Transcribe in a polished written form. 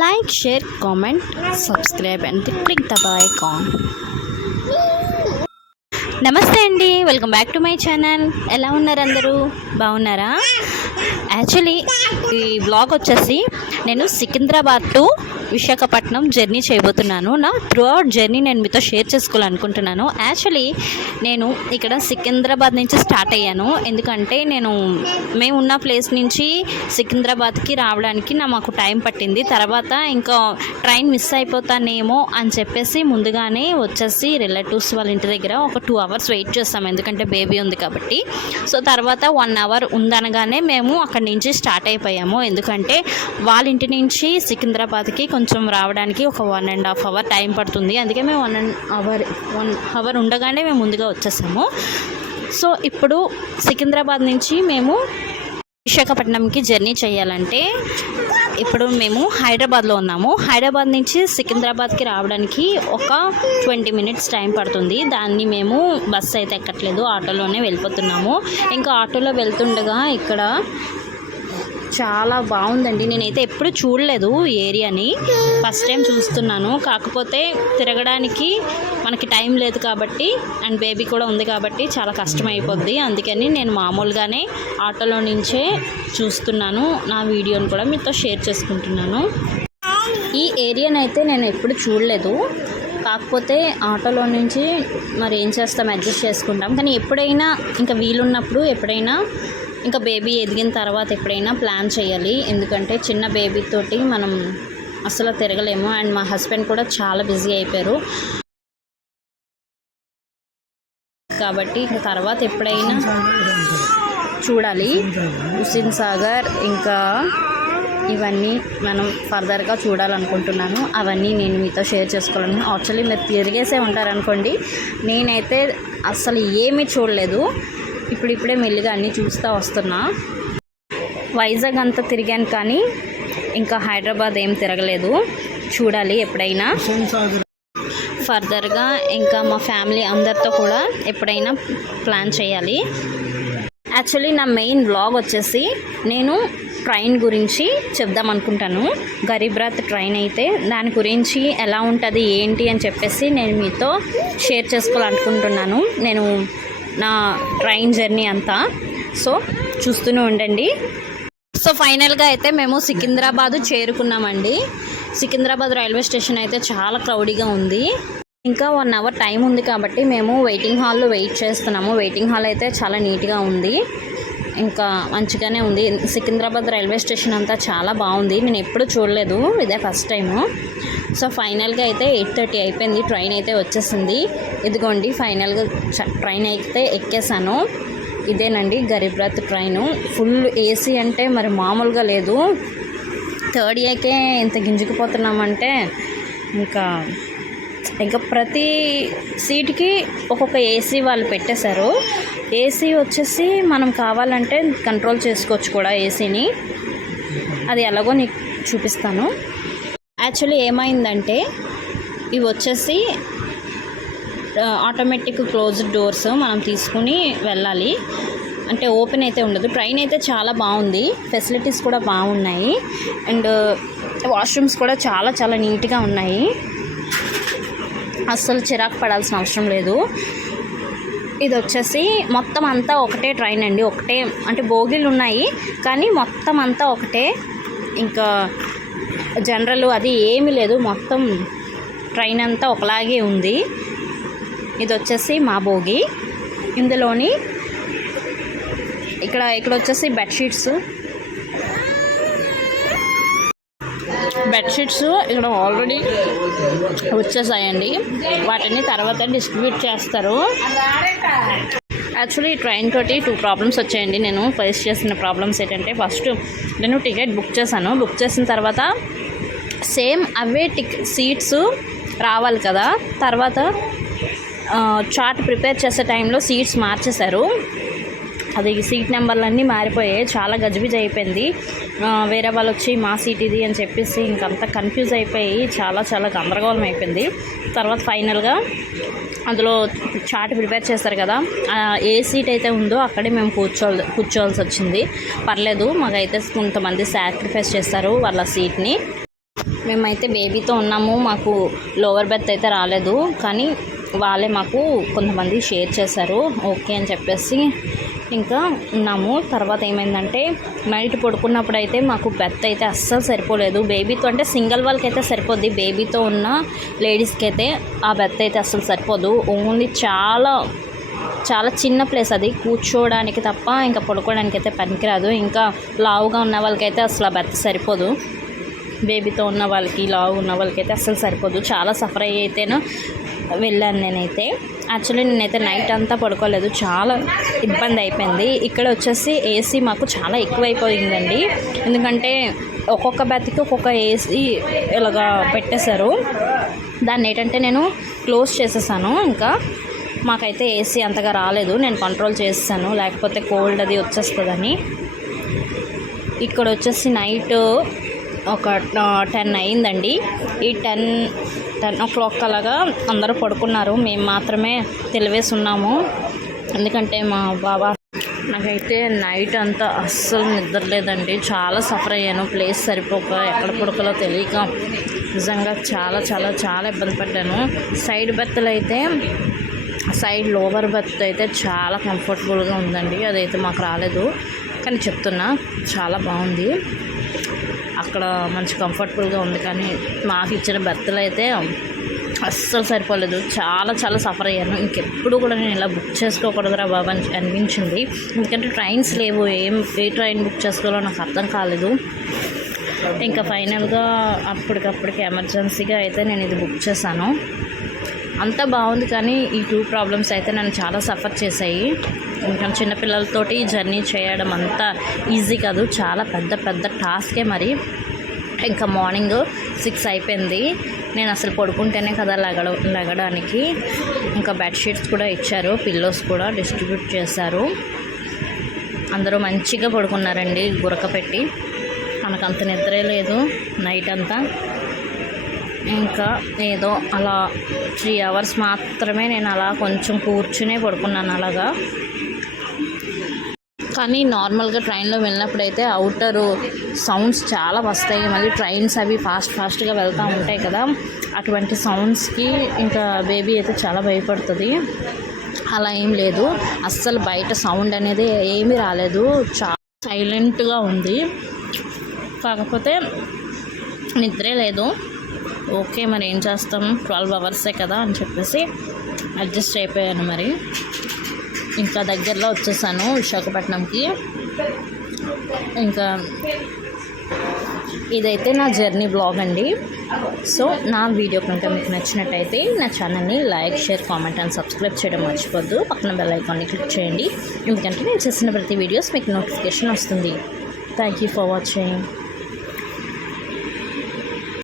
Like, share, comment, subscribe and click the bell icon. నమస్తే అండి, welcome back to my channel. ఎలా ఉన్నారు అందరూ? బాగున్నారా? యాక్చువల్లీ ఈ వ్లాగ్ వచ్చేసి నేను సికింద్రాబాద్ టు విశాఖపట్నం జర్నీ చేయబోతున్నాను. నా త్రూ అవుట్ జర్నీ నేను మీతో షేర్ చేసుకోవాలనుకుంటున్నాను. యాక్చువల్లీ నేను ఇక్కడ సికింద్రాబాద్ నుంచి స్టార్ట్ అయ్యాను. ఎందుకంటే మేము ఉన్న ప్లేస్ నుంచి సికింద్రాబాద్కి రావడానికి మాకు టైం పట్టింది. తర్వాత ఇంకా ట్రైన్ మిస్ అయిపోతానేమో అని చెప్పేసి ముందుగానే వచ్చేసి రిలేటివ్స్ వాళ్ళ ఇంటి దగ్గర ఒక 2 hours వెయిట్ చేస్తాము, ఎందుకంటే బేబీ ఉంది కాబట్టి. సో తర్వాత 1 hour ఉందనగానే మేము అక్కడి నుంచి స్టార్ట్ అయిపోయాము. ఎందుకంటే వాళ్ళ ఇంటి నుంచి సికింద్రాబాద్కి కొంచెం రావడానికి ఒక 1.5 hour టైం పడుతుంది. అందుకే మేము 1 hour ఉండగానే మేము ముందుగా వచ్చేసాము. సో ఇప్పుడు సికింద్రాబాద్ నుంచి మేము విశాఖపట్నంకి జర్నీ చేయాలంటే ఇప్పుడు మేము హైదరాబాద్లో ఉన్నాము. హైదరాబాద్ నుంచి సికింద్రాబాద్కి రావడానికి ఒక 20 minutes టైం పడుతుంది. దాన్ని మేము బస్సు అయితే ఎక్కట్లేదు, ఆటోలోనే వెళ్ళిపోతున్నాము. ఇంకా ఆటోలో వెళ్తుండగా ఇక్కడ చాలా బాగుందండి. నేనైతే ఎప్పుడు చూడలేదు ఏరియాని, ఫస్ట్ టైం చూస్తున్నాను. కాకపోతే తిరగడానికి మనకి టైం లేదు కాబట్టి అండ్ బేబీ కూడా ఉంది కాబట్టి చాలా కష్టం అయిపోద్ది. అందుకని నేను మామూలుగానే ఆటోలో నుంచే చూస్తున్నాను. నా వీడియోని కూడా మీతో షేర్ చేసుకుంటున్నాను. ఈ ఏరియాని అయితే నేను ఎప్పుడు చూడలేదు. కాకపోతే ఆటోలో నుంచి మరి ఏం చేస్తాం, అడ్జస్ట్ చేసుకుంటాం. కానీ ఎప్పుడైనా ఇంకా వీలున్నప్పుడు ఎప్పుడైనా ఇంకా బేబీ ఎదిగిన తర్వాత ఎప్పుడైనా ప్లాన్ చేయాలి. ఎందుకంటే చిన్న బేబీతోటి మనం అసలు తిరగలేము. అండ్ మా హస్బెండ్ కూడా చాలా బిజీ అయిపోయారు కాబట్టి ఇంకా తర్వాత ఎప్పుడైనా చూడాలి. హుస్సేన్ సాగర్ ఇంకా ఇవన్నీ మనం ఫర్దర్గా చూడాలనుకుంటున్నాను. అవన్నీ నేను మీతో షేర్ చేసుకోవాలను. యాక్చువల్లీ మీరు తిరిగేసే ఉంటారనుకోండి, నేనైతే అసలు ఏమీ చూడలేదు. ఇప్పుడిప్పుడే మెల్లిగా అన్నీ చూస్తూ వస్తున్నా. వైజాగ్ అంతా తిరిగాను కానీ ఇంకా హైదరాబాద్ ఏం తిరగలేదు. చూడాలి ఎప్పుడైనా ఫర్దర్గా. ఇంకా మా ఫ్యామిలీ అందరితో కూడా ఎప్పుడైనా ప్లాన్ చేయాలి. యాక్చువల్లీ నా మెయిన్ వ్లాగ్ వచ్చేసి నేను ట్రైన్ గురించి చెప్దాం అనుకుంటాను. గరీబ్ రథ్ ట్రైన్ అయితే దాని గురించి ఎలా ఉంటుంది ఏంటి అని చెప్పేసి నేను మీతో షేర్ చేసుకోవాలనుకుంటున్నాను. నేను నా ట్రైన్ జర్నీ అంతా సో చూస్తూనే ఉండండి. సో ఫైనల్గా అయితే మేము సికింద్రాబాద్ చేరుకున్నామండి. సికింద్రాబాద్ రైల్వే స్టేషన్ అయితే చాలా క్రౌడీగా ఉంది. ఇంకా 1 hour టైం ఉంది కాబట్టి మేము వెయిటింగ్ హాల్లో వెయిట్ చేస్తున్నాము. వెయిటింగ్ హాల్ అయితే చాలా నీట్గా ఉంది, ఇంకా మంచిగానే ఉంది. సికింద్రాబాద్ రైల్వే స్టేషన్ అంతా చాలా బాగుంది. నేను ఎప్పుడు చూడలేదు, ఇదే ఫస్ట్ టైము. సో ఫైనల్గా అయితే 8:30 అయిపోయింది. ట్రైన్ అయితే వచ్చేసింది. ఇదిగోండి ఫైనల్గా ట్రైన్ అయితే ఎక్కేసాను. ఇదేనండి Garib Rath train. Full AC అంటే మరి మామూలుగా లేదు. 3rd yearకే ఇంత గింజుకుపోతున్నామంటే ఇంకా ప్రతి సీట్కి ఒక్కొక్క ఏసీ వాళ్ళు పెట్టేశారు. ఏసీ వచ్చేసి మనం కావాలంటే కంట్రోల్ చేసుకోవచ్చు కూడా ఏసీని. అది ఎలాగో నీకు చూపిస్తాను. యాక్చువల్లీ ఏమైందంటే ఇవి వచ్చేసి ఆటోమేటిక్ క్లోజ్డ్ డోర్స్, మనం తీసుకుని వెళ్ళాలి. అంటే ఓపెన్ అయితే ఉండదు. ట్రైన్ అయితే చాలా బాగుంది, ఫెసిలిటీస్ కూడా బాగున్నాయి. అండ్ వాష్రూమ్స్ కూడా చాలా చాలా నీట్గా ఉన్నాయి. అస్సలు చిరాకు పడాల్సిన అవసరం లేదు. ఇది వచ్చేసి మొత్తం అంతా ఒకటే ట్రైన్ అండి. ఒకటే అంటే బోగీలు ఉన్నాయి కానీ మొత్తం అంతా ఒకటే. ఇంకా జనరల్ అది ఏమీ లేదు, మొత్తం ట్రైన్ అంతా ఒకలాగే ఉంది. ఇది వచ్చేసి మా బోగి. ఇందులోని ఇక్కడ వచ్చేసి బెడ్షీట్స్ ఇక్కడ ఆల్రెడీ వచ్చేసాయండి. వాటిని తర్వాత డిస్ట్రిబ్యూట్ చేస్తారు. యాక్చువల్లీ ట్రైన్ తోటి 2 problems వచ్చాయండి. నేను ఫేస్ చేసిన ప్రాబ్లమ్స్ ఏంటంటే, ఫస్ట్ నేను టికెట్ బుక్ చేశాను. బుక్ చేసిన తర్వాత సేమ్ అవే సీట్స్ రావాలి కదా. తర్వాత చార్ట్ ప్రిపేర్ చేసే టైంలో సీట్స్ మార్చేశారు. అది సీట్ నెంబర్లన్నీ మారిపోయాయి. చాలా గజిబిజి అయిపోయింది. వేరే వాళ్ళు వచ్చి మా సీట్ ఇది అని చెప్పేసి ఇంకంతా కన్ఫ్యూజ్ అయిపోయి చాలా చాలా గందరగోళం అయిపోయింది. తర్వాత ఫైనల్గా అందులో చార్ట్ ప్రిపేర్ చేస్తారు కదా, ఏ సీట్ అయితే ఉందో అక్కడే మేము కూర్చోవాల్సి వచ్చింది. పర్లేదు, మాకైతే కొంతమంది సాక్రిఫైస్ చేస్తారు వాళ్ళ సీట్ని. మేమైతే బేబీతో ఉన్నాము, మాకు లోవర్ బెర్త్ అయితే రాలేదు, కానీ వాళ్ళే మాకు కొంతమంది షేర్ చేశారు, ఓకే అని చెప్పేసి ఇంకా ఉన్నాము. తర్వాత ఏమైందంటే నైట్ పడుకున్నప్పుడు అయితే మాకు బెర్త్ అయితే అస్సలు సరిపోలేదు. బేబీతో అంటే సింగిల్ వాళ్ళకి అయితే సరిపోద్ది, బేబీతో ఉన్న లేడీస్కి అయితే ఆ బెర్త్ అయితే అస్సలు సరిపోదు. ఓన్లీ చాలా చాలా చిన్న ప్లేస్ అది, కూర్చోవడానికి తప్ప ఇంకా పడుకోవడానికి అయితే పనికిరాదు. ఇంకా లావుగా ఉన్న వాళ్ళకైతే అసలు ఆ బెర్త్ సరిపోదు, బేబీతో ఉన్న వాళ్ళకి లావు ఉన్న వాళ్ళకైతే అస్సలు సరిపోదు. చాలా సఫర్ అయ్యి అయితేనే వెళ్ళాను నేనైతే. యాక్చువల్లీ నేనైతే నైట్ అంతా పడుకోలేదు, చాలా ఇబ్బంది అయిపోయింది. ఇక్కడ వచ్చేసి ఏసీ మాకు చాలా ఎక్కువైపోయిందండి, ఎందుకంటే ఒక్కొక్క బెర్త్కి ఒక్కొక్క ఏసీ ఇలాగా పెట్టేశారు. దాన్ని ఏంటంటే నేను క్లోజ్ చేసేసాను. ఇంకా మాకైతే ఏసీ అంతగా రాలేదు, నేను కంట్రోల్ చేస్తాను, లేకపోతే కోల్డ్ అది వచ్చేస్తుందని. ఇక్కడ వచ్చేసి నైట్ ఒక 10 అయిందండి. ఈ 10 o'clock అలాగా అందరూ పడుకున్నారు, మేము మాత్రమే తెలివేసి ఉన్నాము. ఎందుకంటే మా బాబా, నాకైతే నైట్ అంతా అస్సలు నిద్ర లేదండి, చాలా సఫర్ అయ్యాను. ప్లేస్ సరిపోక ఎక్కడ పడుకోలో తెలియక నిజంగా చాలా చాలా చాలా ఇబ్బంది పడ్డాను. సైడ్ బెర్త్లు అయితే, సైడ్ లోవర్ బెర్త్ అయితే చాలా కంఫర్టబుల్గా ఉందండి, అదైతే మాకు రాలేదు, కానీ చెప్తున్నా చాలా బాగుంది, అక్కడ మంచి కంఫర్టబుల్గా ఉంది. కానీ మాకు ఇచ్చిన బెర్త్లు అయితే అస్సలు సరిపోలేదు, చాలా చాలా సఫర్ అయ్యాను. ఇంకెప్పుడు కూడా నేను ఇలా బుక్ చేసుకోకూడదురా బాబా అని అనిపించింది, ఎందుకంటే ట్రైన్స్ లేవు, ఏ ట్రైన్ బుక్ చేసుకోవాలో నాకు అర్థం కాలేదు. ఇంకా ఫైనల్గా అప్పటికప్పటికి ఎమర్జెన్సీగా అయితే నేను ఇది బుక్ చేశాను. అంతా బాగుంది, కానీ ఈ 2 ప్రాబ్లమ్స్ అయితే నన్ను చాలా సఫర్ చేశాయి. ఇంకా చిన్నపిల్లలతోటి జర్నీ చేయడం అంతా ఈజీ కాదు, చాలా పెద్ద పెద్ద టాస్కే మరి. ఇంకా మార్నింగ్ 6 అయిపోయింది, నేను అసలు పడుకుంటేనే కదా లెగడానికి. ఇంకా బెడ్షీట్స్ కూడా ఇచ్చారు, పిల్లోస్ కూడా డిస్ట్రిబ్యూట్ చేశారు. అందరూ మంచిగా పడుకున్నారండి గురక పెట్టి. మనకు అంత నిద్రే లేదు నైట్ అంతా. ఇంకా ఏదో అలా 3 hours మాత్రమే నేను అలా కొంచెం కూర్చునే పడుకున్నాను అలాగా. కానీ నార్మల్గా ట్రైన్లో వెళ్ళినప్పుడైతే అవుటరు సౌండ్స్ చాలా వస్తాయి, మళ్ళీ ట్రైన్స్ అవి ఫాస్ట్గా వెళ్తూ ఉంటాయి కదా, అటువంటి సౌండ్స్కి ఇంకా బేబీ అయితే చాలా భయపడుతుంది. అలా ఏం లేదు, అస్సలు బయట సౌండ్ అనేది ఏమీ రాలేదు, చాలా సైలెంట్గా ఉంది. కాకపోతే నిద్రే లేదు. ఓకే, మరి ఏం చేస్తాం, 12 hours కదా అని చెప్పేసి అడ్జస్ట్ అయిపోయాను. మరి ఇంకా దగ్గరలో వచ్చేసాను విశాఖపట్నంకి. ఇంకా ఇదైతే నా జర్నీ బ్లాగ్ అండి. సో నా వీడియో కనుక మీకు నచ్చినట్టయితే నా ఛానల్ని like, share, comment and subscribe చేయడం మర్చిపోద్దు. పక్కన బెల్ ఐకాన్ని క్లిక్ చేయండి, ఎందుకంటే నేను చేసిన ప్రతి వీడియోస్ మీకు నోటిఫికేషన్ వస్తుంది. Thank you for watching.